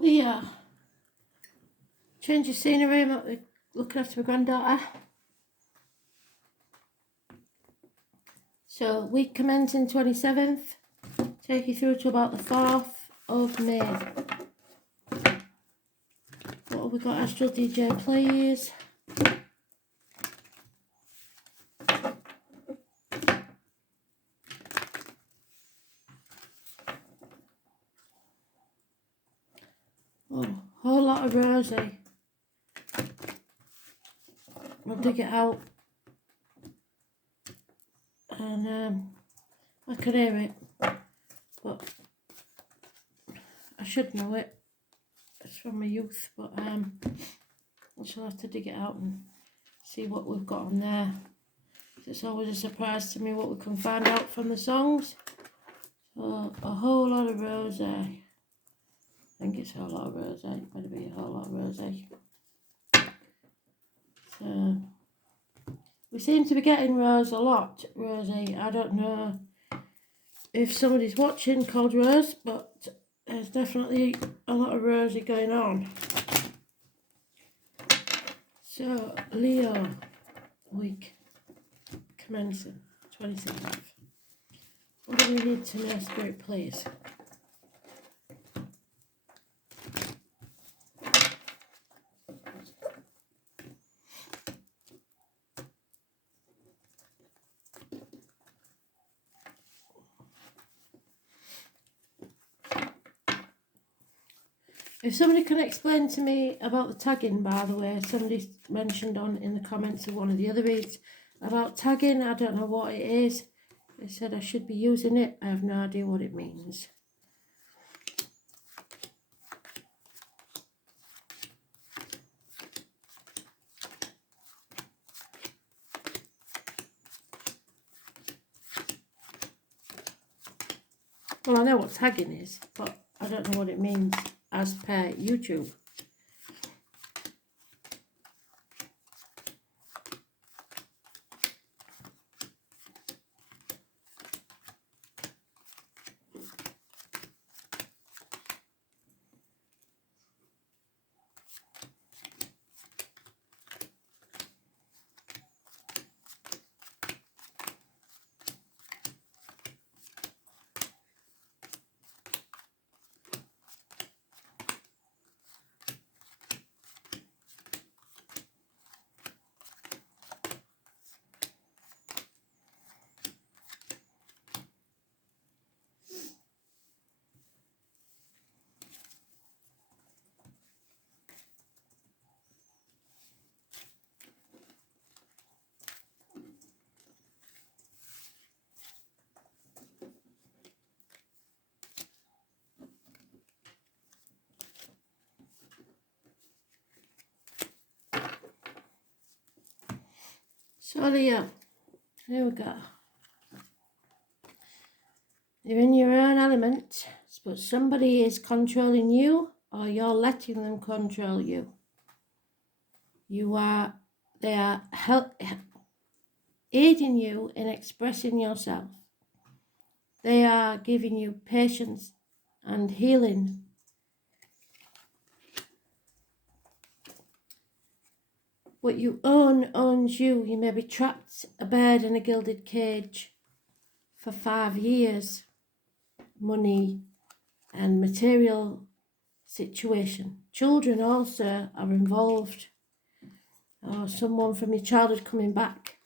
Leah, change of scenery, looking after my granddaughter. So week commencing 27th, take you through to about the 4th of May. What have we got? Astral DJ, please. Oh, whole lot of Rosie. I'll dig it out. And I can hear it, but I should know it. It's from my youth, but I shall have to dig it out and see what we've got on there. It's always a surprise to me what we can find out from the songs. So a whole lot of Rosie. I think it's a whole lot of Rosie. It better be a whole lot of Rosie. So we seem to be getting Rose a lot, Rosie. I don't know if somebody's watching called Rose, but there's definitely a lot of Rosie going on. So Leo week commencing 27th. What do we need to know, Spirit, please? If somebody can explain to me about the tagging, by the way, somebody mentioned in the comments of one of the other reads about tagging. I don't know what it is. They said I should be using it. I have no idea what it means. Well, I know what tagging is, but I don't know what it means as per YouTube. So Leo, here we go. You're in your own element, but somebody is controlling you, or you're letting them control you. They are aiding you in expressing yourself. They are giving you patience and healing. What you own owns you. You may be trapped a bird in a gilded cage for 5 years. Money and material situation. Children also are involved. Or someone from your childhood coming back.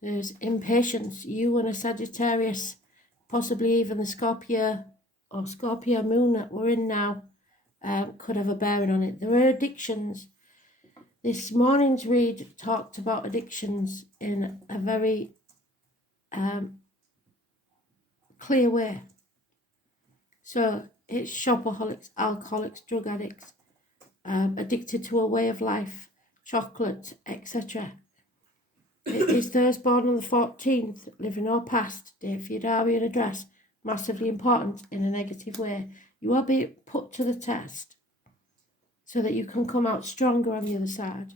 There's impatience. You and a Sagittarius, possibly even the Scorpio or Scorpio moon that we're in now, could have a bearing on it. There are addictions. This morning's read talked about addictions in a very clear way. So it's shopaholics, alcoholics, drug addicts, addicted to a way of life, chocolate, etc. It is those born on the 14th, living or past, date for your diary and address, massively important in a negative way. You are being put to the test so that you can come out stronger on the other side.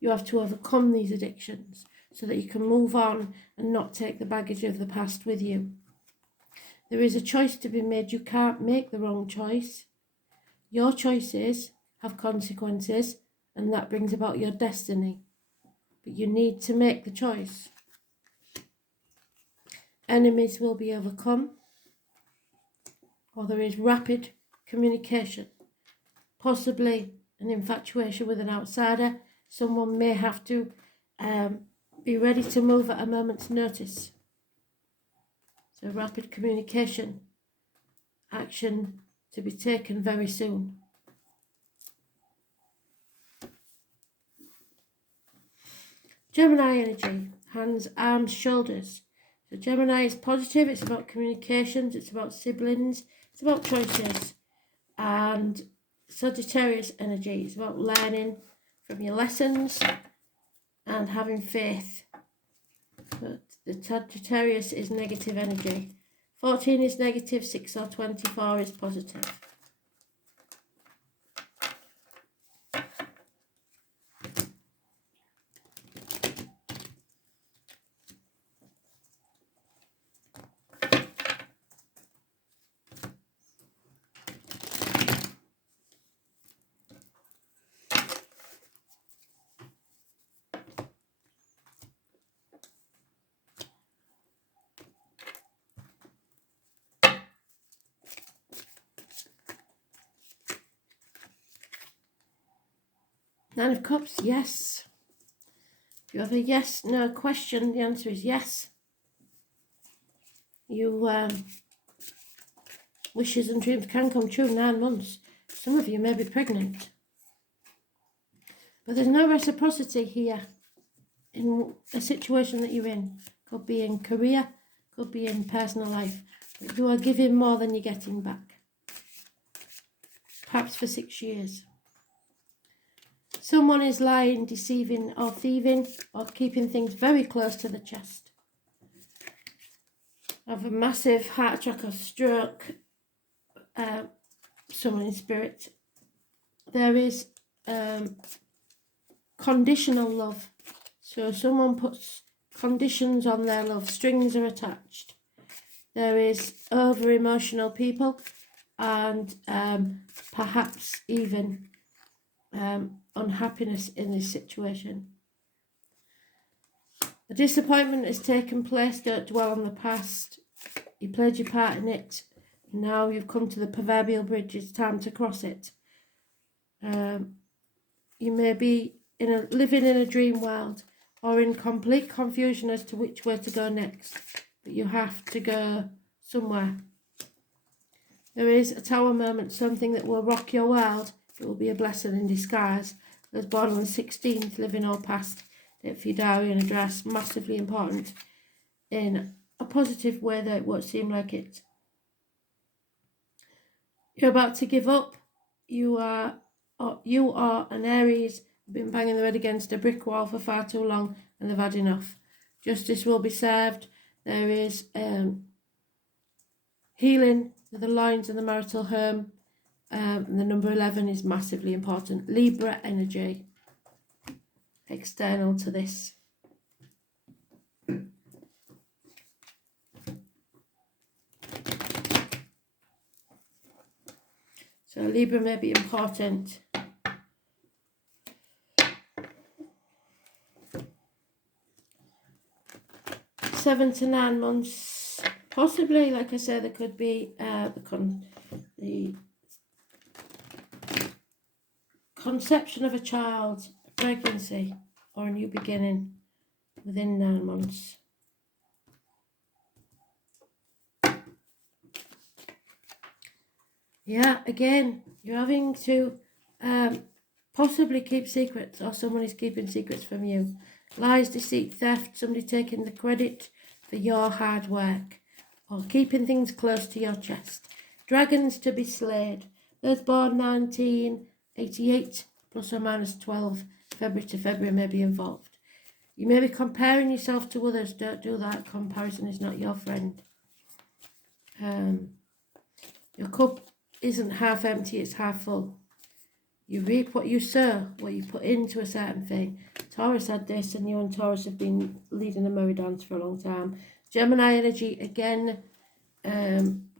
You have to overcome these addictions so that you can move on and not take the baggage of the past with you. There is a choice to be made. You can't make the wrong choice. Your choices have consequences, and that brings about your destiny. But you need to make the choice. Enemies will be overcome, or there is rapid communication, possibly an infatuation with an outsider. Someone may have to be ready to move at a moment's notice. So rapid communication, action to be taken very soon. Gemini energy, hands, arms, shoulders. So Gemini is positive, it's about communications, it's about siblings, it's about choices. And Sagittarius energy is about learning from your lessons and having faith. But the Sagittarius is negative energy. 14 is negative, 6 or 24 is positive. Nine of Cups, yes. If you have a yes, no question, the answer is yes. You wishes and dreams can come true. 9 months. Some of you may be pregnant. But there's no reciprocity here in a situation that you're in. Could be in career, could be in personal life. But you are giving more than you're getting back. Perhaps for 6 years. Someone is lying, deceiving or thieving or keeping things very close to the chest. Have a massive heart attack or stroke, someone in spirit. There is conditional love. So someone puts conditions on their love, strings are attached. There is over emotional people and perhaps even unhappiness in this situation. A disappointment has taken place. Don't dwell on the past. You played your part in it. Now you've come to the proverbial bridge. It's time to cross it. You may be living in a dream world or in complete confusion as to which way to go next. But you have to go somewhere. There is a tower moment, something that will rock your world. It will be a blessing in disguise. Those born on the 16th, living or past, date for your diary and address, massively important in a positive way that it won't seem like it. You're about to give up. You are an Aries, been banging their head against a brick wall for far too long and they've had enough. Justice will be served. There is healing with the lines and the marital home. And the number 11 is massively important. Libra energy, external to this. So Libra may be important. Seven to 9 months, possibly. Like I said, there could be the conception of a child, pregnancy, or a new beginning within 9 months. Yeah, again, you're having to possibly keep secrets, or someone is keeping secrets from you. Lies, deceit, theft, somebody taking the credit for your hard work, or keeping things close to your chest. Dragons to be slayed. Those born 1988 plus or minus 12 February to February may be involved. You may be comparing yourself to others. Don't do that. Comparison is not your friend. Your cup isn't half empty, it's half full. You reap what you sow, what you put into a certain thing. Taurus had this, and you and Taurus have been leading a merry dance for a long time. Gemini energy, again,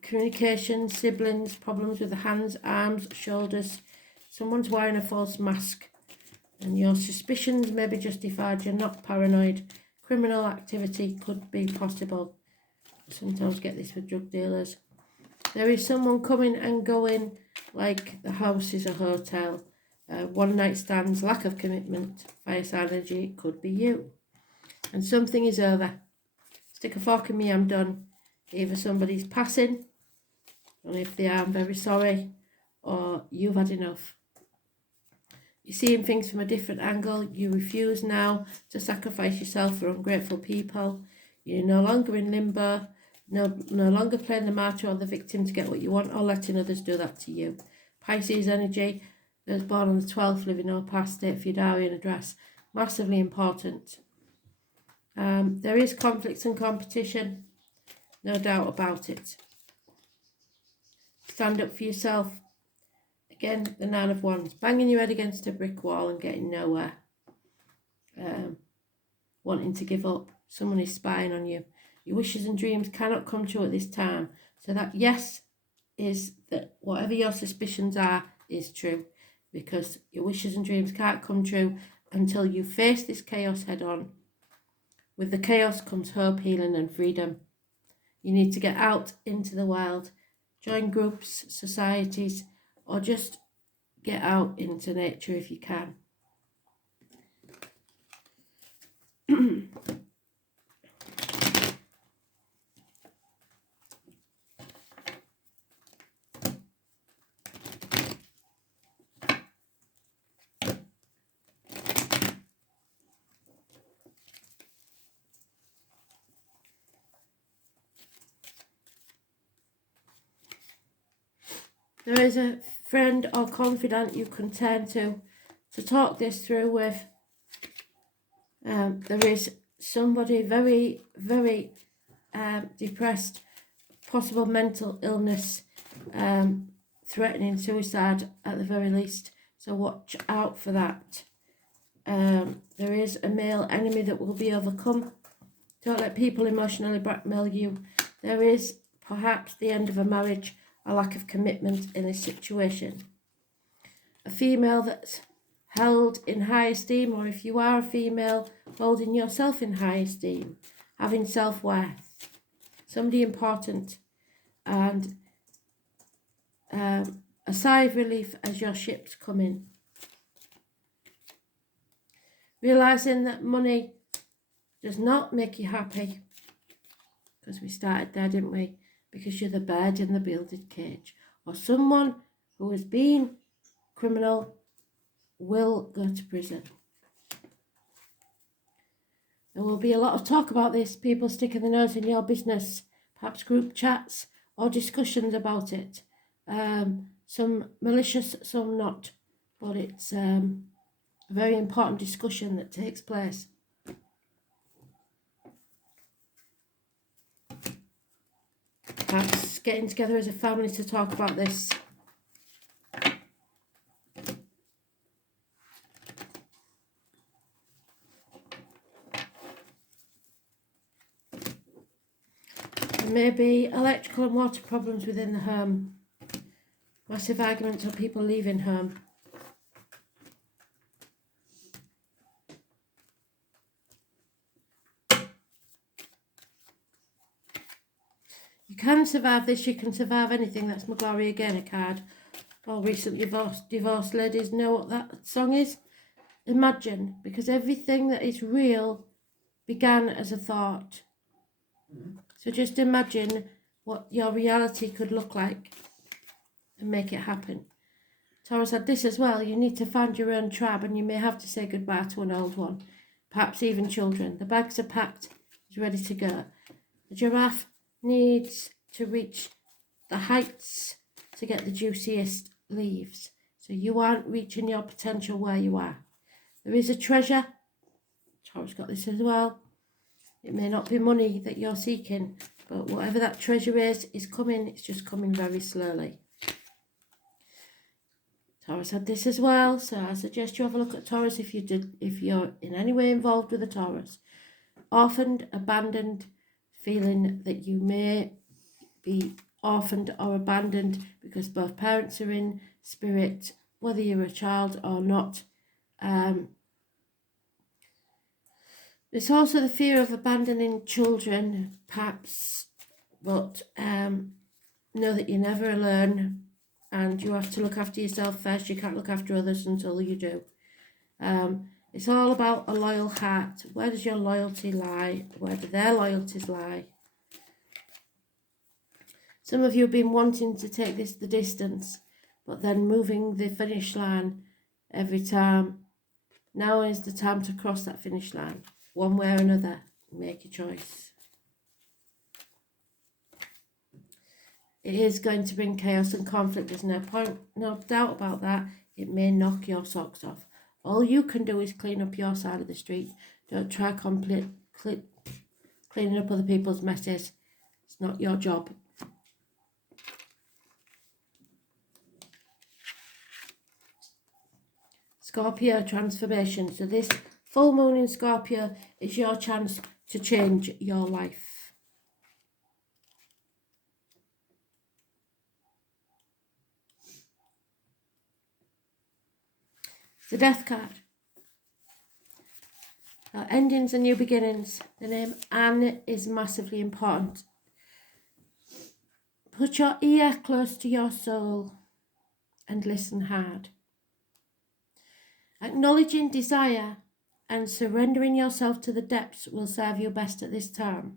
communication, siblings, problems with the hands, arms, shoulders. Someone's wearing a false mask and your suspicions may be justified. You're not paranoid. Criminal activity could be possible. Sometimes get this with drug dealers. There is someone coming and going, like the house is a hotel. One night stands, lack of commitment, fire sign energy, it could be you. And something is over. Stick a fork in me, I'm done. Either somebody's passing, and if they are, I'm very sorry, or you've had enough. You're seeing things from a different angle. You refuse now to sacrifice yourself for ungrateful people. You're no longer in limbo, no longer playing the martyr or the victim to get what you want or letting others do that to you. Pisces energy, those born on the 12th, living no past date for your diary and address. Massively important. There is conflicts and competition, no doubt about it. Stand up for yourself. Again, the Nine of Wands, banging your head against a brick wall and getting nowhere. Wanting to give up. Someone is spying on you. Your wishes and dreams cannot come true at this time. So that yes is that whatever your suspicions are is true. Because your wishes and dreams can't come true until you face this chaos head on. With the chaos comes hope, healing and freedom. You need to get out into the wild. Join groups, societies, or just get out into nature if you can. There is a friend or confidant you can turn to talk this through with. There is somebody very, very depressed, possible mental illness, threatening suicide at the very least. So watch out for that. There is a male enemy that will be overcome. Don't let people emotionally blackmail you. There is perhaps the end of a marriage, a lack of commitment in this situation. A female that's held in high esteem, or if you are a female, holding yourself in high esteem, having self-worth. Somebody important, and a sigh of relief as your ships come in. Realising that money does not make you happy, because we started there, didn't we? Because you're the bird in the builded cage, or someone who has been criminal will go to prison. There will be a lot of talk about this, people sticking their nose in your business, perhaps group chats or discussions about it. Some malicious, some not, but it's a very important discussion that takes place. Perhaps getting together as a family to talk about this. There may be electrical and water problems within the home. Massive arguments or people leaving home. You can survive this, you can survive anything. That's McGlory again, a card. All recently divorced ladies know what that song is. Imagine, because everything that is real began as a thought. So just imagine what your reality could look like and make it happen. Taurus had this as well. You need to find your own tribe, and you may have to say goodbye to an old one. Perhaps even children. The bags are packed, it's ready to go. The giraffe needs to reach the heights to get the juiciest leaves. So you aren't reaching your potential where you are. There is a treasure. Taurus got this as well. It may not be money that you're seeking, but whatever that treasure is coming. It's just coming very slowly. Taurus had this as well, so I suggest you have a look at Taurus if you're in any way involved with a Taurus. Orphaned, abandoned, feeling that you may be orphaned or abandoned because both parents are in spirit, whether you're a child or not. There's also the fear of abandoning children, perhaps, but know that you're never alone and you have to look after yourself first. You can't look after others until you do. It's all about a loyal heart. Where does your loyalty lie? Where do their loyalties lie? Some of you have been wanting to take this the distance, but then moving the finish line every time. Now is the time to cross that finish line, one way or another. Make a choice. It is going to bring chaos and conflict. There's no doubt about that. It may knock your socks off. All you can do is clean up your side of the street. Don't try cleaning up other people's messes. It's not your job. Scorpio transformation. So this full moon in Scorpio is your chance to change your life. The Death card. Endings and new beginnings. The name Anne is massively important. Put your ear close to your soul and listen hard. Acknowledging desire and surrendering yourself to the depths will serve you best at this time.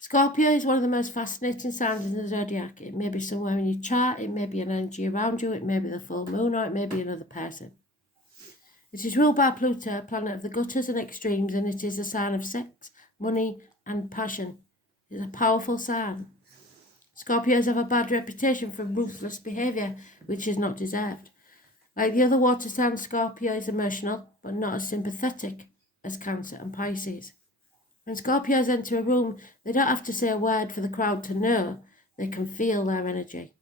Scorpio is one of the most fascinating signs in the zodiac. It may be somewhere in your chart, it may be an energy around you, it may be the full moon, or it may be another person. It is ruled by Pluto, planet of the gutters and extremes, and it is a sign of sex, money, and passion. It is a powerful sign. Scorpios have a bad reputation for ruthless behaviour, which is not deserved. Like the other water signs, Scorpio is emotional, but not as sympathetic as Cancer and Pisces. When Scorpios enter a room, they don't have to say a word for the crowd to know. They can feel their energy,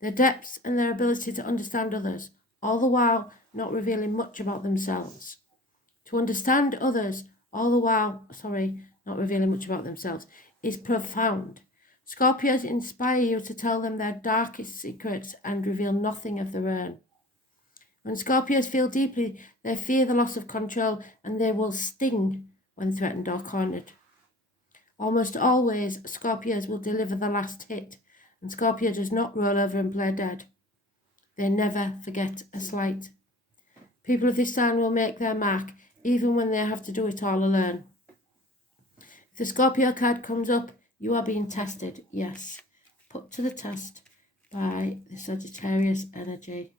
their depths and their ability to understand others, all the while not revealing much about themselves. To understand others, all the while, not revealing much about themselves, is profound. Scorpios inspire you to tell them their darkest secrets and reveal nothing of their own. When Scorpios feel deeply, they fear the loss of control and they will sting when threatened or cornered. Almost always, Scorpios will deliver the last hit, and Scorpio does not roll over and play dead. They never forget a slight. People of this sign will make their mark, even when they have to do it all alone. If the Scorpio card comes up, you are being tested, yes, put to the test by the Sagittarius energy.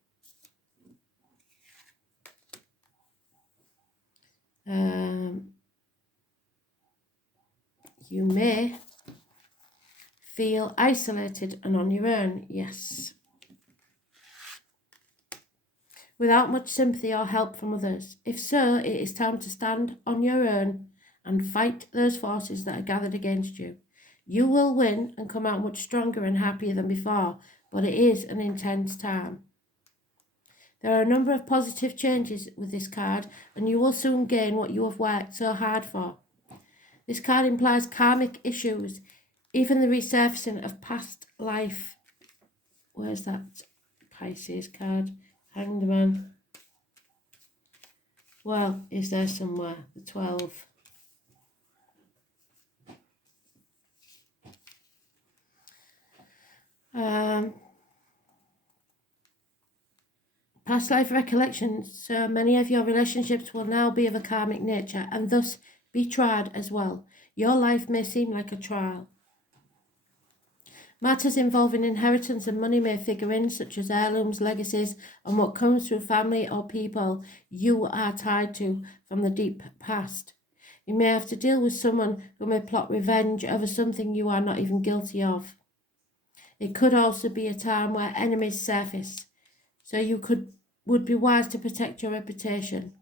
You may feel isolated and on your own, yes, without much sympathy or help from others. If so, it is time to stand on your own and fight those forces that are gathered against you. You will win and come out much stronger and happier than before, but it is an intense time. There are a number of positive changes with this card, and you will soon gain what you have worked so hard for. This card implies karmic issues, even the resurfacing of past life. Where's that Pisces card? Hanged Man. Well, is there somewhere? The 12. Past life recollections. So many of your relationships will now be of a karmic nature and thus be tried as well. Your life may seem like a trial. Matters involving inheritance and money may figure in, such as heirlooms, legacies, and what comes through family or people you are tied to from the deep past. You may have to deal with someone who may plot revenge over something you are not even guilty of. It could also be a time where enemies surface, so you would be wise to protect your reputation.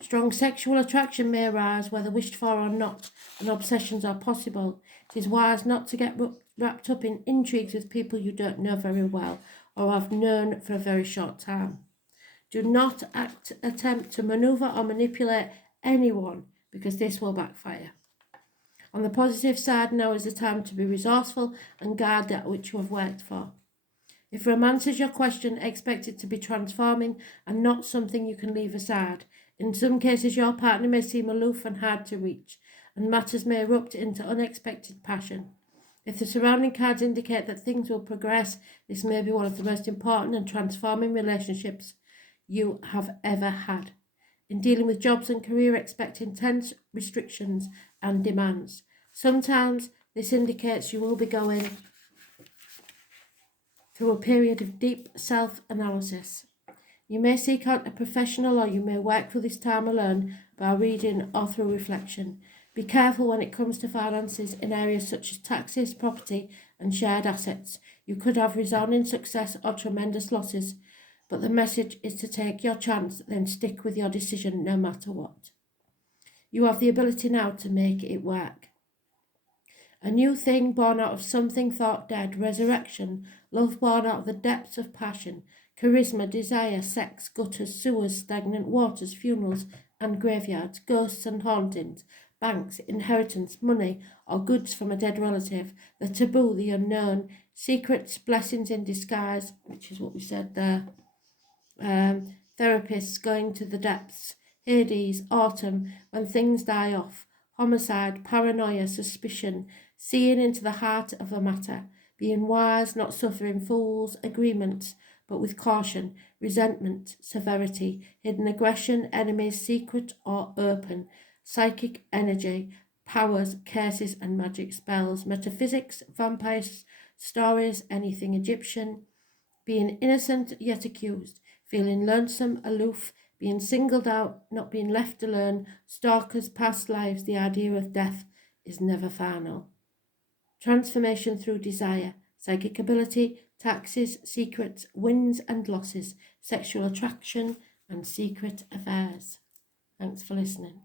Strong sexual attraction may arise, whether wished for or not, and obsessions are possible. It is wise not to get wrapped up in intrigues with people you don't know very well or have known for a very short time. Do not attempt to maneuver or manipulate anyone, because this will backfire. On the positive side, now is the time to be resourceful and guard that which you have worked for. If romance is your question, expect it to be transforming and not something you can leave aside. In some cases, your partner may seem aloof and hard to reach, and matters may erupt into unexpected passion. If the surrounding cards indicate that things will progress, this may be one of the most important and transforming relationships you have ever had. In dealing with jobs and career, expect intense restrictions and demands. Sometimes this indicates you will be going through a period of deep self-analysis. You may seek out a professional, or you may work through this time alone by reading or through reflection. Be careful when it comes to finances in areas such as taxes, property and shared assets. You could have resounding success or tremendous losses, but the message is to take your chance, then stick with your decision no matter what. You have the ability now to make it work. A new thing born out of something thought dead, resurrection, love born out of the depths of passion, charisma, desire, sex, gutters, sewers, stagnant waters, funerals and graveyards, ghosts and hauntings, banks, inheritance, money or goods from a dead relative, the taboo, the unknown, secrets, blessings in disguise, which is what we said there, therapists going to the depths, Hades, autumn, when things die off, homicide, paranoia, suspicion, seeing into the heart of a matter, being wise, not suffering fools, agreements, but with caution, resentment, severity, hidden aggression, enemies, secret or open, psychic energy, powers, curses and magic spells, metaphysics, vampires, stories, anything Egyptian, being innocent yet accused, feeling lonesome, aloof, being singled out, not being left alone, stalkers, past lives, the idea of death is never final. Transformation through desire, psychic ability, taxes, secrets, wins and losses, sexual attraction and secret affairs. Thanks for listening.